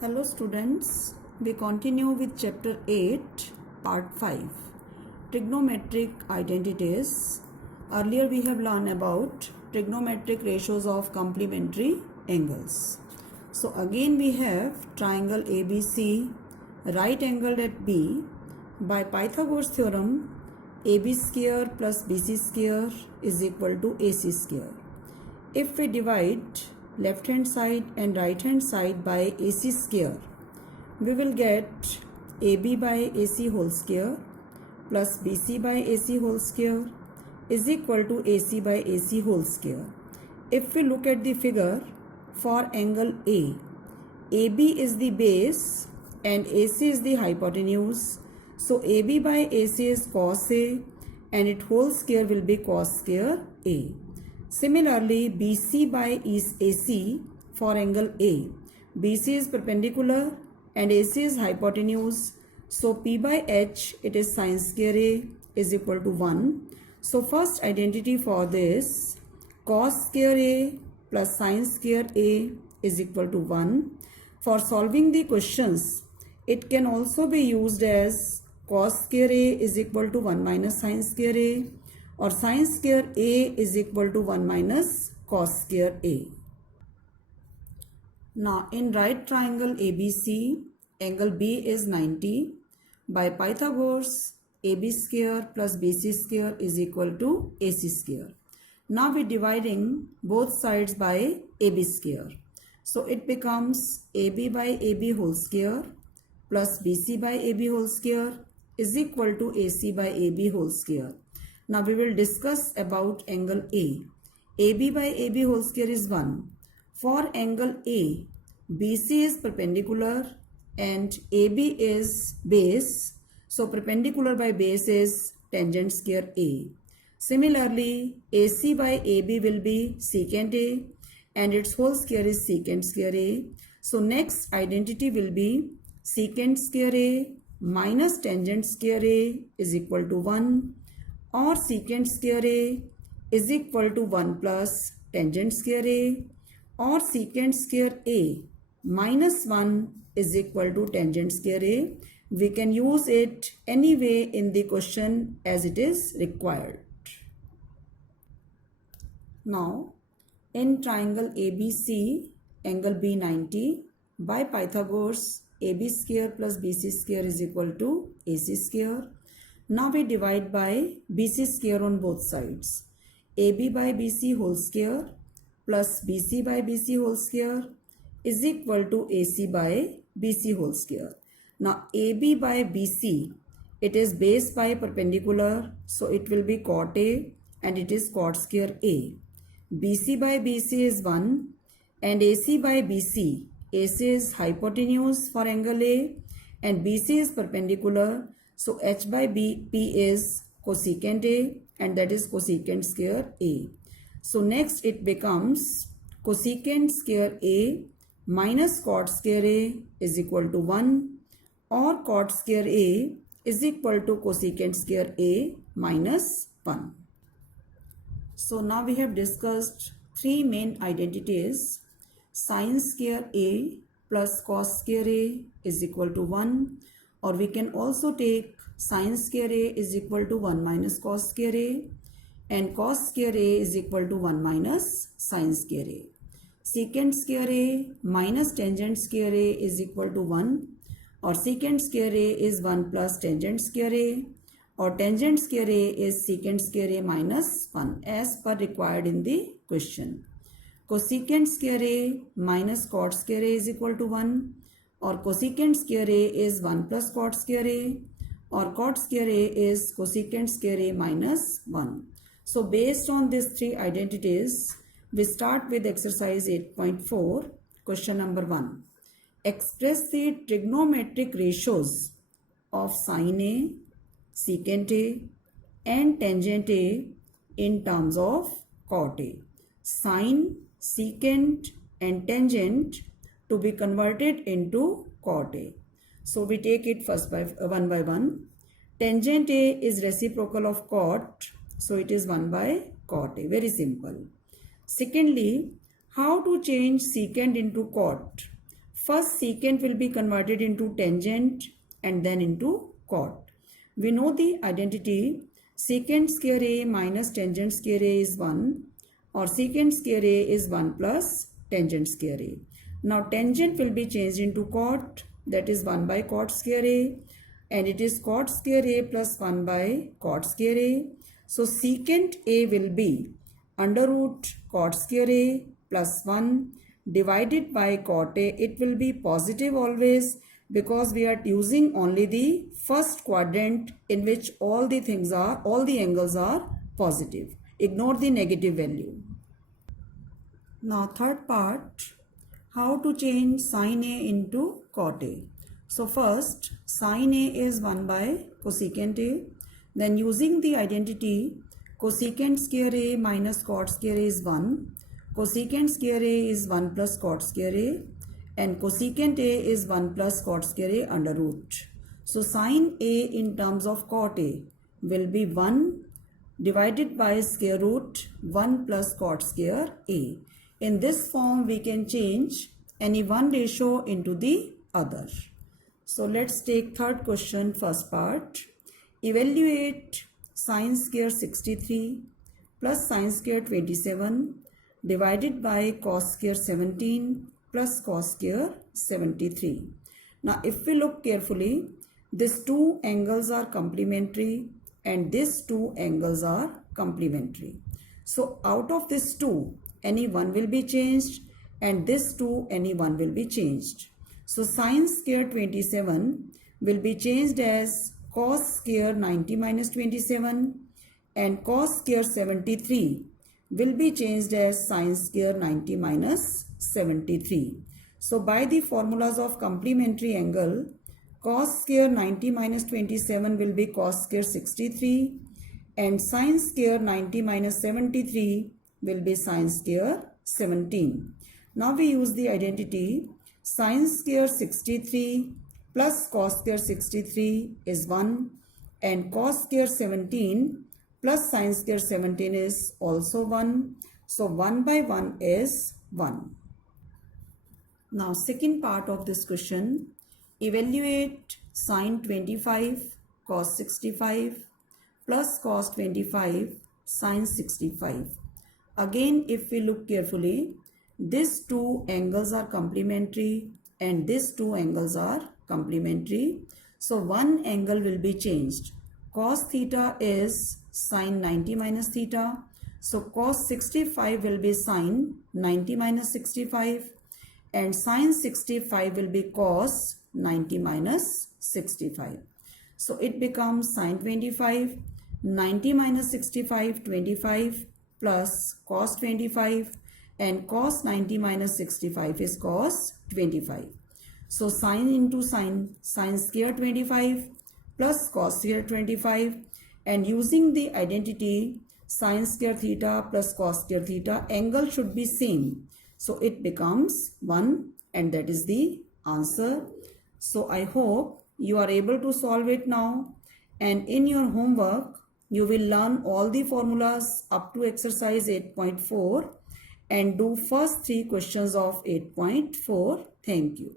Hello students, we continue with chapter 8 part 5 trigonometric identities. Earlier we have learned about trigonometric ratios of complementary angles. So again we have triangle ABC right angled at B. By Pythagoras theorem, AB square plus BC square is equal to AC square. If we divide left hand side and right hand side by AC square, we will get AB by AC whole square plus BC by AC whole square is equal to AC by AC whole square. If we look at the figure for angle A, AB is the base and AC is the hypotenuse. So AB by AC is cos A and its whole square will be cos square A. Similarly, BC by AC for angle A. BC is perpendicular and AC is hypotenuse. So P by H, it is sin square A is equal to 1. So first identity for this, cos square A plus sin square A is equal to 1. For solving the questions, it can also be used as cos square A is equal to 1 minus sin square A, or sin square A is equal to 1 minus cos square A. Now in right triangle ABC, angle B is 90. By Pythagoras, AB square plus BC square is equal to AC square. Now we are dividing both sides by AB square. So it becomes AB by AB whole square plus BC by AB whole square is equal to AC by AB whole square. Now we will discuss about angle A. AB by AB whole square is 1. For angle A, BC is perpendicular and AB is base. So perpendicular by base is tangent square A. Similarly, AC by AB will be secant A and its whole square is secant square A. So next identity will be secant square A minus tangent square A is equal to 1. Or secant square A is equal to 1 plus tangent square A, or secant square A minus 1 is equal to tangent square A. We can use it any way in the question as it is required. Now, in triangle ABC, angle B 90, by Pythagoras, AB square plus BC square is equal to AC square. Now we divide by BC square on both sides. AB by BC whole square plus BC by BC whole square is equal to AC by BC whole square. Now AB by BC, it is base by perpendicular, so it will be cot A and it is cot square A. BC by BC is 1 and AC by BC. AC is hypotenuse for angle A and BC is perpendicular. So H by P is cosecant A and that is cosecant square A. So next it becomes cosecant square A minus cot square A is equal to 1, or cot square A is equal to cosecant square A minus 1. So now we have discussed three main identities. Sin square A plus cos square A is equal to 1. Or we can also take sin square A is equal to 1 minus cos square A and cos square A is equal to 1 minus sin square A. Secant square A minus tangent square A is equal to 1, or secant square A is 1 plus tangent square A, or tangent square A is secant square A minus 1 as per required in the question. Cosecant square A minus cot square A is equal to 1, or cosecant square A is 1 plus cot square A, or cot square A is cosecant square A minus 1. So based on these three identities, we start with exercise 8.4, question number 1. Express the trigonometric ratios of sin A, secant A and tangent A in terms of cot A. Sin, secant and tangent to be converted into cot A. So we take it first by one by one. Tangent A is reciprocal of cot, so it is 1 by cot A. Very simple. Secondly, how to change secant into cot? First secant will be converted into tangent and then into cot. We know the identity secant square A minus tangent square A is 1, or secant square A is 1 plus tangent square A. Now tangent will be changed into cot, that is 1 by cot square A, and it is cot square A plus 1 by cot square A. So secant A will be under root cot square A plus 1 divided by cot A. It will be positive always because we are using only the first quadrant in which all the angles are positive. Ignore the negative value. Now third part, how to change sin A into cot A. So first, sin A is 1 by cosecant A. Then using the identity cosecant square A minus cot square A is 1. Cosecant square A is 1 plus cot square A. And cosecant A is 1 plus cot square A under root. So sin A in terms of cot A will be 1 divided by square root 1 plus cot square A. In this form, we can change any one ratio into the other. So let's take third question, first part. Evaluate sin square 63 plus sin square 27 divided by cos square 17 plus cos square 73. Now if we look carefully, these two angles are complementary and these two angles are complementary. So out of these two, any one will be changed and this two, any one will be changed. So sin square 27 will be changed as cos square 90 minus 27 and cos square 73 will be changed as sin square 90 minus 73. So by the formulas of complementary angle, cos square 90 minus 27 will be cos square 63 and sin square 90 minus 73 will be sin square 17. Now we use the identity sin square 63 plus cos square 63 is 1 and cos square 17 plus sin square 17 is also 1. So 1 by 1 is 1. Now second part of this question, evaluate sin 25 cos 65 plus cos 25 sin 65. Again, if we look carefully, these two angles are complementary and these two angles are complementary. So one angle will be changed. Cos theta is sin 90 minus theta. So cos 65 will be sin 90 minus 65 and sin 65 will be cos 90 minus 65. So it becomes sin 25, 90 minus 65, 25 plus cos 25 and cos 90 minus 65 is cos 25. So sin into sin, sin square 25 plus cos square 25, and using the identity sin square theta plus cos square theta, angle should be same. So it becomes 1 and that is the answer. So I hope you are able to solve it now, and in your homework you will learn all the formulas up to exercise 8.4 and do first 3 questions of 8.4. Thank you.